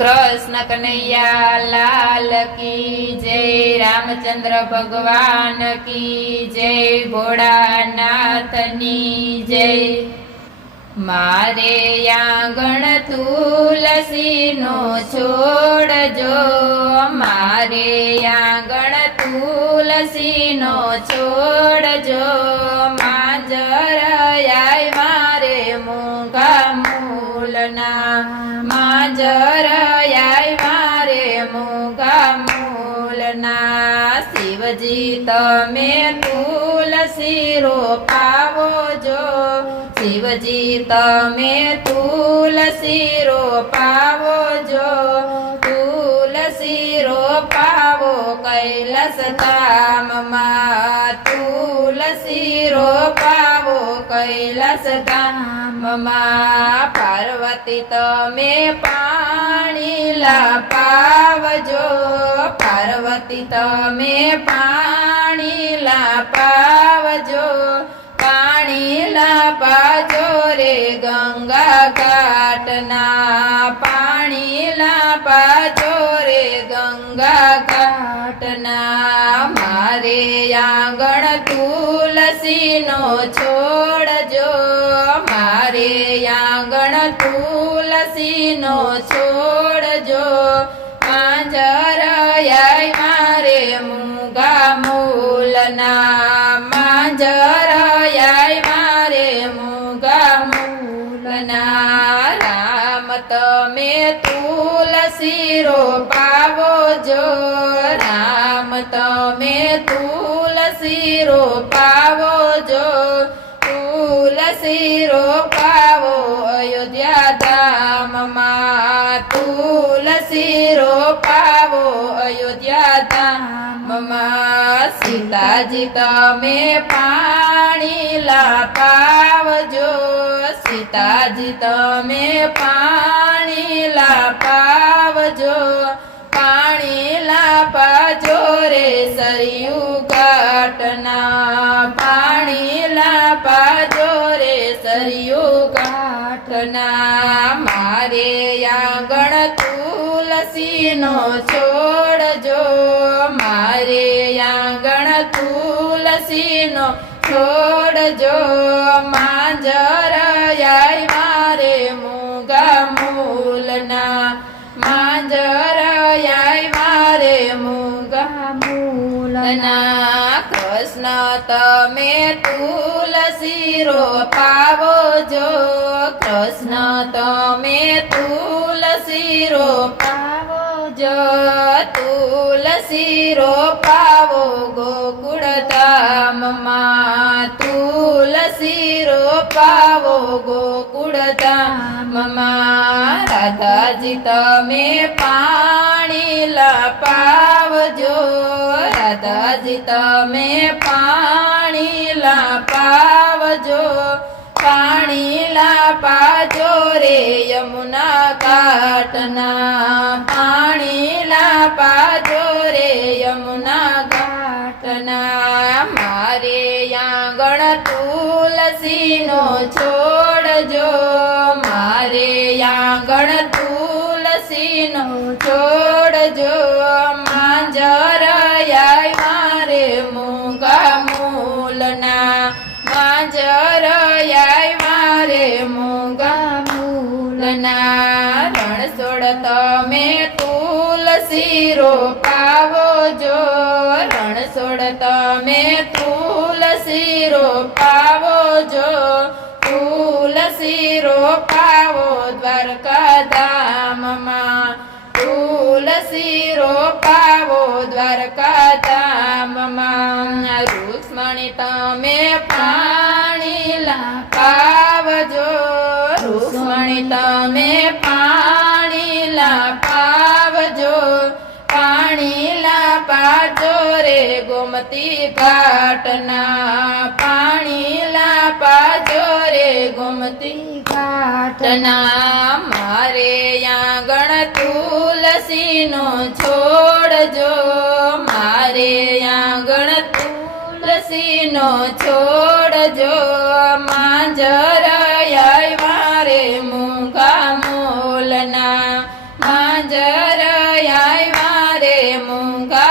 कृष्ण कन्हैया लाल की जय। रामचंद्र भगवान की जय। भोळानाथनी जय। मारे आंगण तुलसी नो छोड़जो, मारे आंगण तुलसी नो छोड़जो। मांजर आय मारे मूंगा मूलना, मांजर आय मारे मूंगा मूलना। शिवजी तमे तुलसी रोपावो जो, शिवजी तमे तुलसी रोपावो जो। तुलसी रोपावो कैलास धाममां, तुलसी रोपावो कैलास धाममां। पार्वती तमे पाणी लापावजो, पार्वती तमे पाणी लापावजो। पाणी लापाजो रे गंगा घाटना, पाणी लापाजो रे गंगा घाटना। मारे आंगण तुलसी नो छोड़जो, मारे आंगण तुलसी नो छोड़जो। मांजर आय मारे मूंगा मूलना, मांजर आय मारे मूंगा मूलना। राम तमे तुलसी रोपावो जो, राम तमे तुलसी रोपावो जो। तुलसी रोपावो अयोध्या धाममां, तुलसी रोपावो अयोध्या धाममां। सीताजी तमे पाणी लापावजो, सीताजी तमे पाणी लापावजो। पाणी लापाजो रे सरयू घाटना, पाणी लापाजो रे सरयू घाटना। मारे आंगण तुलसी नो छोड़जो, मारे आंगण तुलसी नो छोड़जो। मांजर आय मारे मूंगा मूलना, मांजर आय मारे मूंगा मूलना। कृष्ण तमे तुलसी रोपावो जो, कृष्ण तमे तुलसी रोपावो जो। तुलसी रोपावो गोकुळ धाममां, तुलसी रोपावो गोकुळ धाममां। राधाजी तमे पाणी लापावजो, राधाजी तमे पाणी लापावजो। पाणी लापाजो रे यमुना घाटना, पाणी लापाजो रे यमुना घाटना। मारे आंगण तुलसी नो छोड़जो, मारे आंगण तुलसी नो छोड़जो। मांजर आय मारे मूंगा मूलना, मांजर आय मारे मूंगा मूलना। रणछोड़ तमे तुलसी रोपावो जो, रणछोड़ तमे तुलसी रोपावो जो। तुलसी रोपावो द्वारका धाममां, तुलसी रोपावो द्वारका धाममां। रुक्मणी तमे पाणी लापावजो, रुक्मणी तमे पाणी लापावजो। पाणी लापाजो रे गोमती घाटना, पाणी लापाजो रे गोमती घाटना। मारे आंगण तुलसी नो छोड़जो, मारे आंगण तुलसी नो छोड़जो। मांजर आय मारे मूंगा मूलना, ઝાંઝર આવ્યા રે મૂંગા